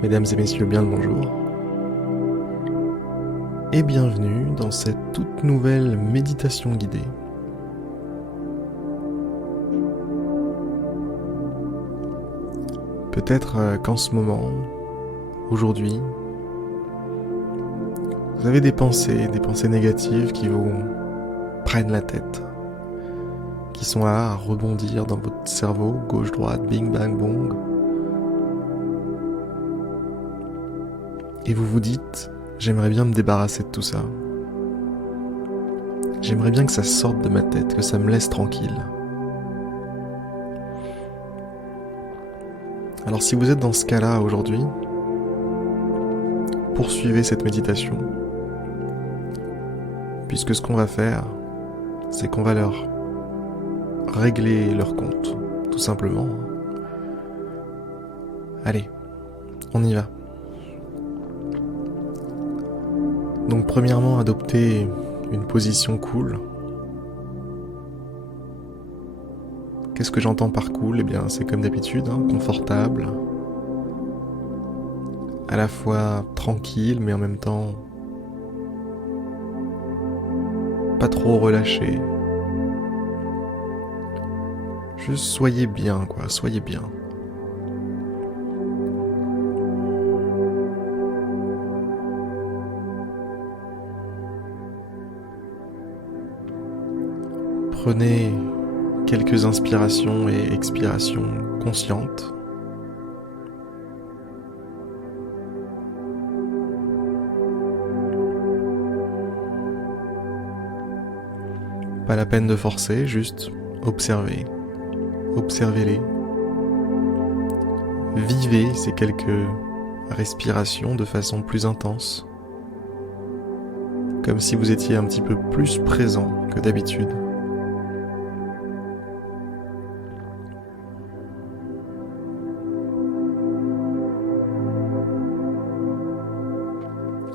Mesdames et messieurs, bien le bonjour. Et bienvenue dans cette toute nouvelle méditation guidée. Peut-être qu'en ce moment, aujourd'hui, vous avez des pensées négatives qui vous prennent la tête, qui sont là à rebondir dans votre cerveau, gauche-droite, bing bang bong. Et vous vous dites, j'aimerais bien me débarrasser de tout ça. J'aimerais bien que ça sorte de ma tête, que ça me laisse tranquille. Alors si vous êtes dans ce cas-là aujourd'hui, poursuivez cette méditation. Puisque ce qu'on va faire, c'est qu'on va leur régler leur compte, tout simplement. Allez, on y va. Donc premièrement, adoptez une position cool. Qu'est-ce que j'entends par cool ? Eh bien, c'est comme d'habitude, confortable, à la fois tranquille, mais en même temps pas trop relâché. Juste soyez bien, soyez bien. Prenez quelques inspirations et expirations conscientes. Pas la peine de forcer, juste observez. Observez-les. Vivez ces quelques respirations de façon plus intense. Comme si vous étiez un petit peu plus présent que d'habitude.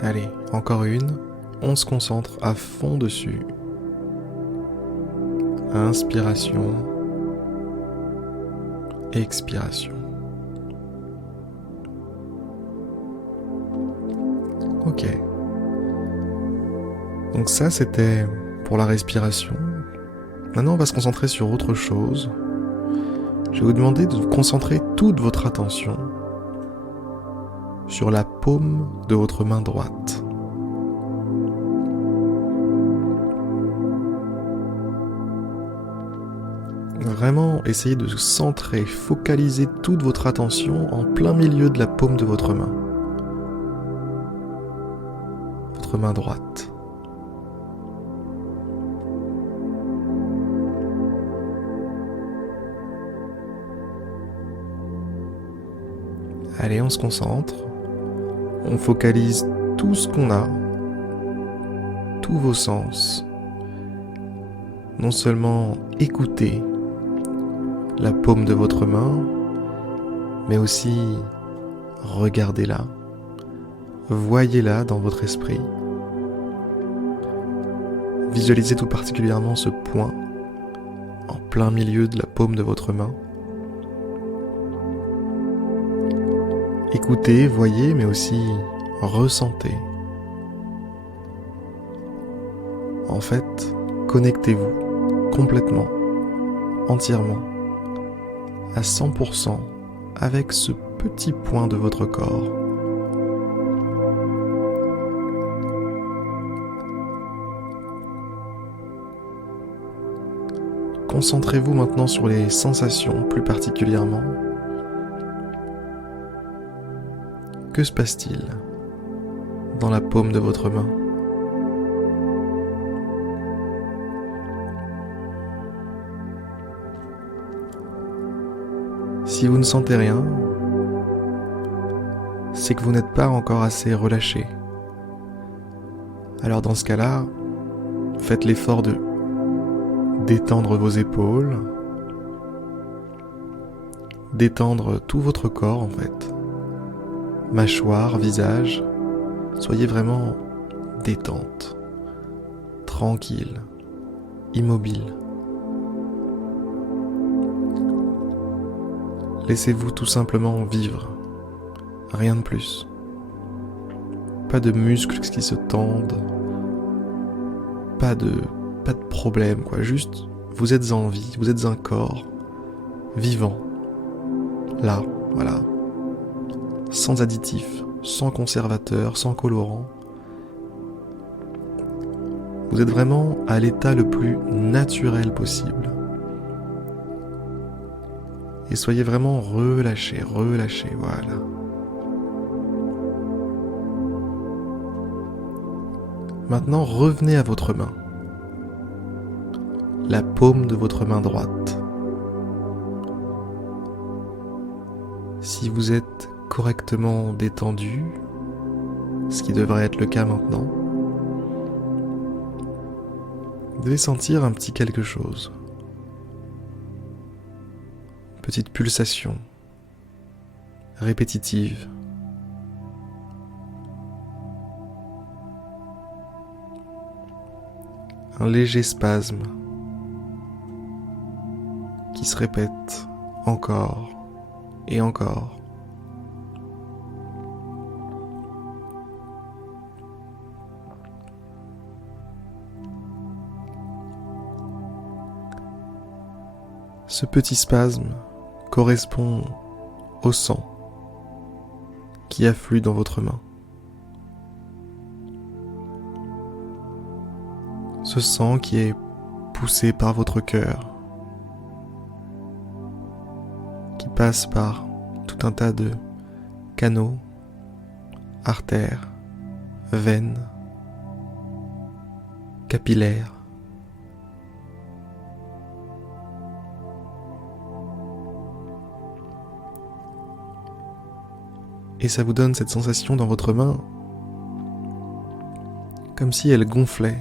Allez, encore une. On se concentre à fond dessus. Inspiration. Expiration. Ok. Donc ça, c'était pour la respiration. Maintenant, on va se concentrer sur autre chose. Je vais vous demander de vous concentrer toute votre attention sur la paume de votre main droite. Vraiment, essayez de centrer, focaliser toute votre attention en plein milieu de la paume de votre main. Votre main droite. Allez, on se concentre. On focalise tout ce qu'on a, tous vos sens. Non seulement écoutez la paume de votre main, mais aussi regardez-la, voyez-la dans votre esprit. Visualisez tout particulièrement ce point en plein milieu de la paume de votre main. Écoutez, voyez, mais aussi ressentez. En fait, connectez-vous complètement, entièrement, à 100% avec ce petit point de votre corps. Concentrez-vous maintenant sur les sensations plus particulièrement. Que se passe-t-il dans la paume de votre main ? Si vous ne sentez rien, c'est que vous n'êtes pas encore assez relâché. Alors dans ce cas-là, faites l'effort de détendre vos épaules, détendre tout votre corps en fait. Mâchoire, visage, soyez vraiment détente, tranquille, immobile. Laissez-vous tout simplement vivre Rien de plus. Pas de muscles qui se tendent, pas de problème, quoi. Juste, vous êtes en vie, vous êtes un corps vivant, là, voilà, sans additifs, sans conservateurs, sans colorants. Vous êtes vraiment à l'état le plus naturel possible. Et soyez vraiment relâchés, voilà. Maintenant, revenez à votre main. La paume de votre main droite. Si vous êtes correctement détendu, ce qui devrait être le cas maintenant, vous devez sentir un petit quelque chose. Petite pulsation répétitive. Un léger spasme qui se répète encore et encore. Ce petit spasme correspond au sang qui afflue dans votre main. Ce sang qui est poussé par votre cœur, qui passe par tout un tas de canaux, artères, veines, capillaires. Et ça vous donne cette sensation dans votre main, comme si elle gonflait,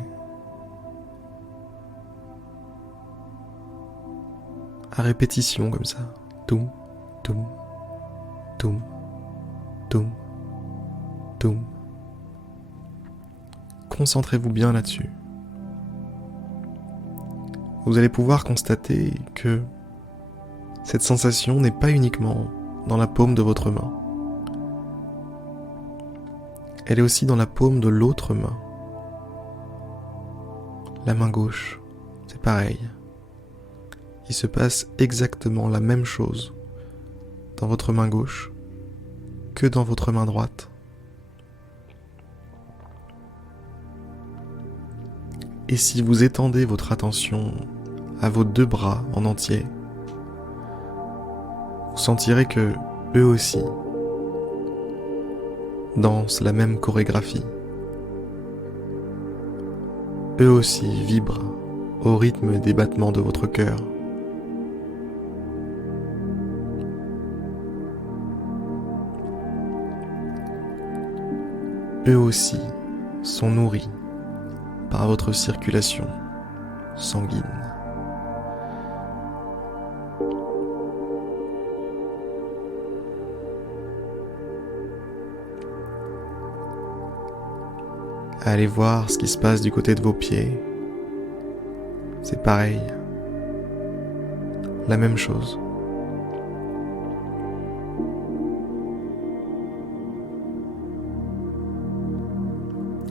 à répétition comme ça. Toum, toum, toum, toum, toum. Concentrez-vous bien là-dessus. Vous allez pouvoir constater que cette sensation n'est pas uniquement dans la paume de votre main. Elle est aussi dans la paume de l'autre main. La main gauche, c'est pareil. Il se passe exactement la même chose dans votre main gauche que dans votre main droite. Et si vous étendez votre attention à vos deux bras en entier, vous sentirez que eux aussi dansent la même chorégraphie. Eux aussi vibrent au rythme des battements de votre cœur. Eux aussi sont nourris par votre circulation sanguine. Allez voir ce qui se passe du côté de vos pieds. C'est pareil. La même chose.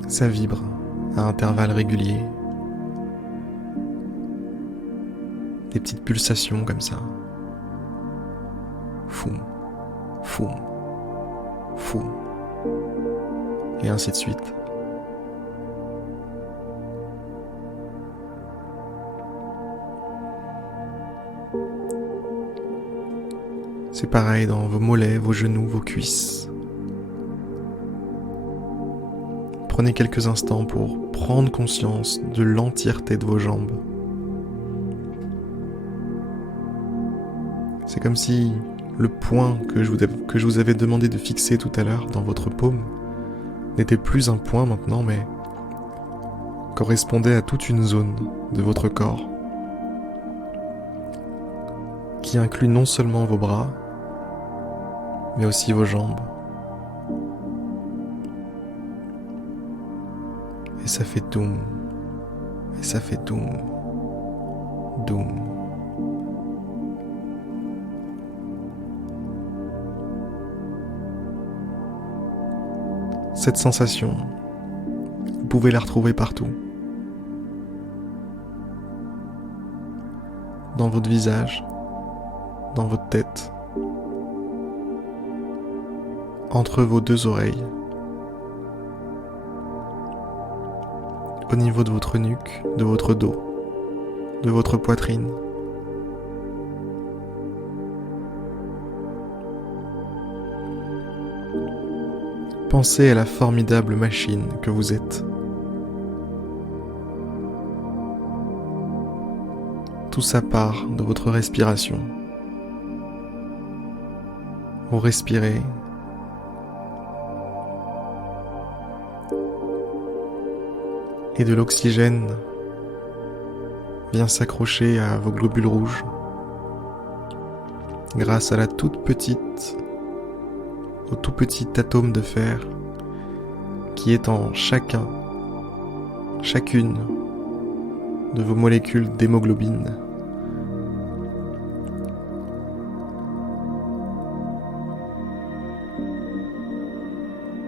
Ça vibre à intervalles réguliers. Des petites pulsations comme ça. Foum, foum, foum. Et ainsi de suite. C'est pareil dans vos mollets, vos genoux, vos cuisses. Prenez quelques instants pour prendre conscience de l'entièreté de vos jambes. C'est comme si le point que je vous avais demandé de fixer tout à l'heure dans votre paume n'était plus un point maintenant, mais correspondait à toute une zone de votre corps qui inclut non seulement vos bras, mais aussi vos jambes. Et ça fait doum, et ça fait doum, doum. Cette sensation, vous pouvez la retrouver partout. Dans votre visage, dans votre tête, entre vos deux oreilles, au niveau de votre nuque, de votre dos, de votre poitrine. Pensez à la formidable machine que vous êtes. Tout ça part de votre respiration. Vous respirez. Et de l'oxygène vient s'accrocher à vos globules rouges grâce à au tout petit atome de fer qui est en chacune de vos molécules d'hémoglobine.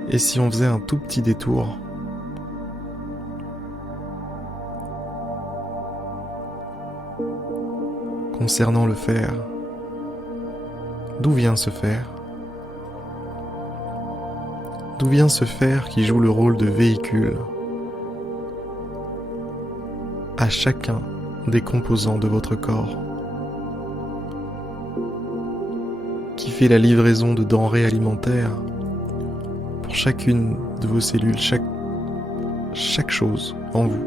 Et si on faisait un tout petit détour concernant le fer, d'où vient ce fer ? D'où vient ce fer qui joue le rôle de véhicule à chacun des composants de votre corps, qui fait la livraison de denrées alimentaires pour chacune de vos cellules, chaque chose en vous.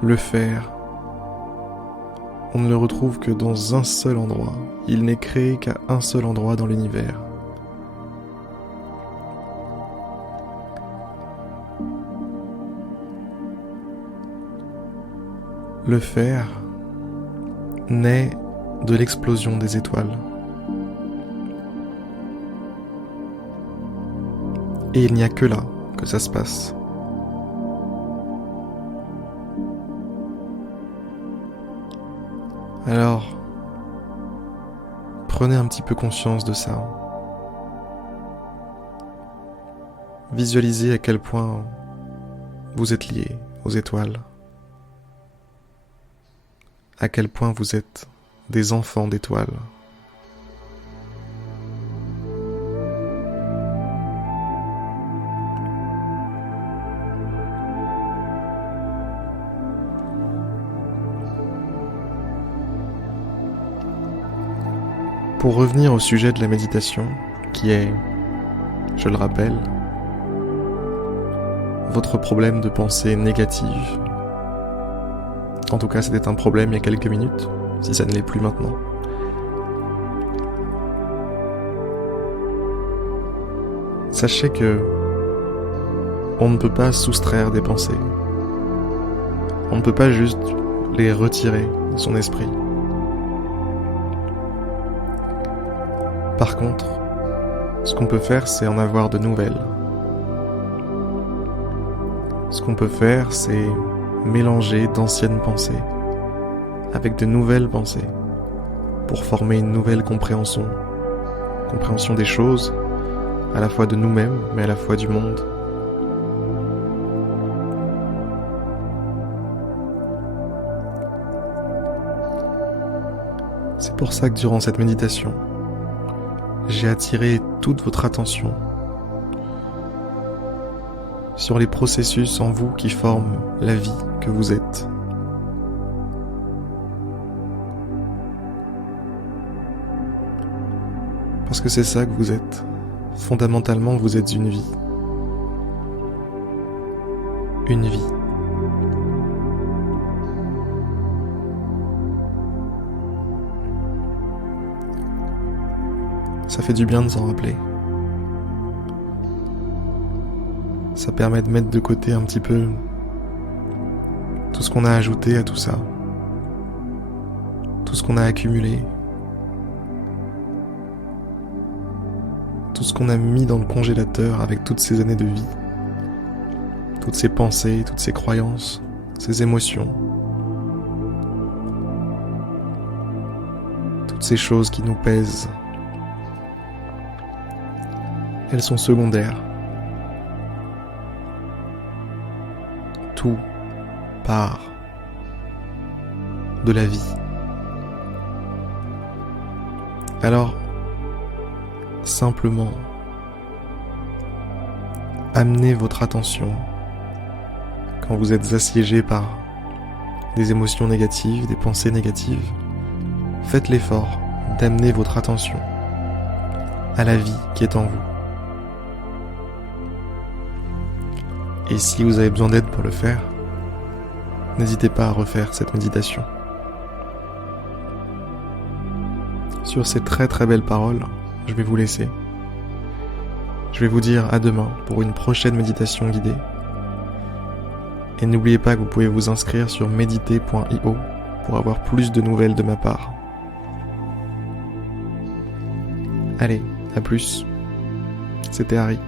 Le fer, on ne le retrouve que dans un seul endroit. Il n'est créé qu'à un seul endroit dans l'univers. Le fer naît de l'explosion des étoiles. Et il n'y a que là que ça se passe. Alors, prenez un petit peu conscience de ça. Visualisez à quel point vous êtes liés aux étoiles. À quel point vous êtes des enfants d'étoiles. Pour revenir au sujet de la méditation, qui est, je le rappelle, votre problème de pensée négative. En tout cas, c'était un problème il y a quelques minutes, si ça ne l'est plus maintenant. Sachez que on ne peut pas soustraire des pensées. On ne peut pas juste les retirer de son esprit. Par contre, ce qu'on peut faire, c'est en avoir de nouvelles. Ce qu'on peut faire, c'est mélanger d'anciennes pensées avec de nouvelles pensées pour former une nouvelle compréhension des choses, à la fois de nous-mêmes, mais à la fois du monde. C'est pour ça que durant cette méditation, j'ai attiré toute votre attention sur les processus en vous qui forment la vie que vous êtes. Parce que c'est ça que vous êtes. Fondamentalement, vous êtes une vie. Une vie. Ça fait du bien de s'en rappeler. Ça permet de mettre de côté un petit peu tout ce qu'on a ajouté à tout ça. Tout ce qu'on a accumulé. Tout ce qu'on a mis dans le congélateur avec toutes ces années de vie. Toutes ces pensées, toutes ces croyances, ces émotions. Toutes ces choses qui nous pèsent elles sont secondaires. Tout part de la vie. Alors, simplement, amenez votre attention quand vous êtes assiégé par des émotions négatives, des pensées négatives. Faites l'effort d'amener votre attention à la vie qui est en vous. Et si vous avez besoin d'aide pour le faire, n'hésitez pas à refaire cette méditation. Sur ces très très belles paroles, je vais vous laisser. Je vais vous dire à demain pour une prochaine méditation guidée. Et n'oubliez pas que vous pouvez vous inscrire sur mediter.io pour avoir plus de nouvelles de ma part. Allez, à plus. C'était Harry.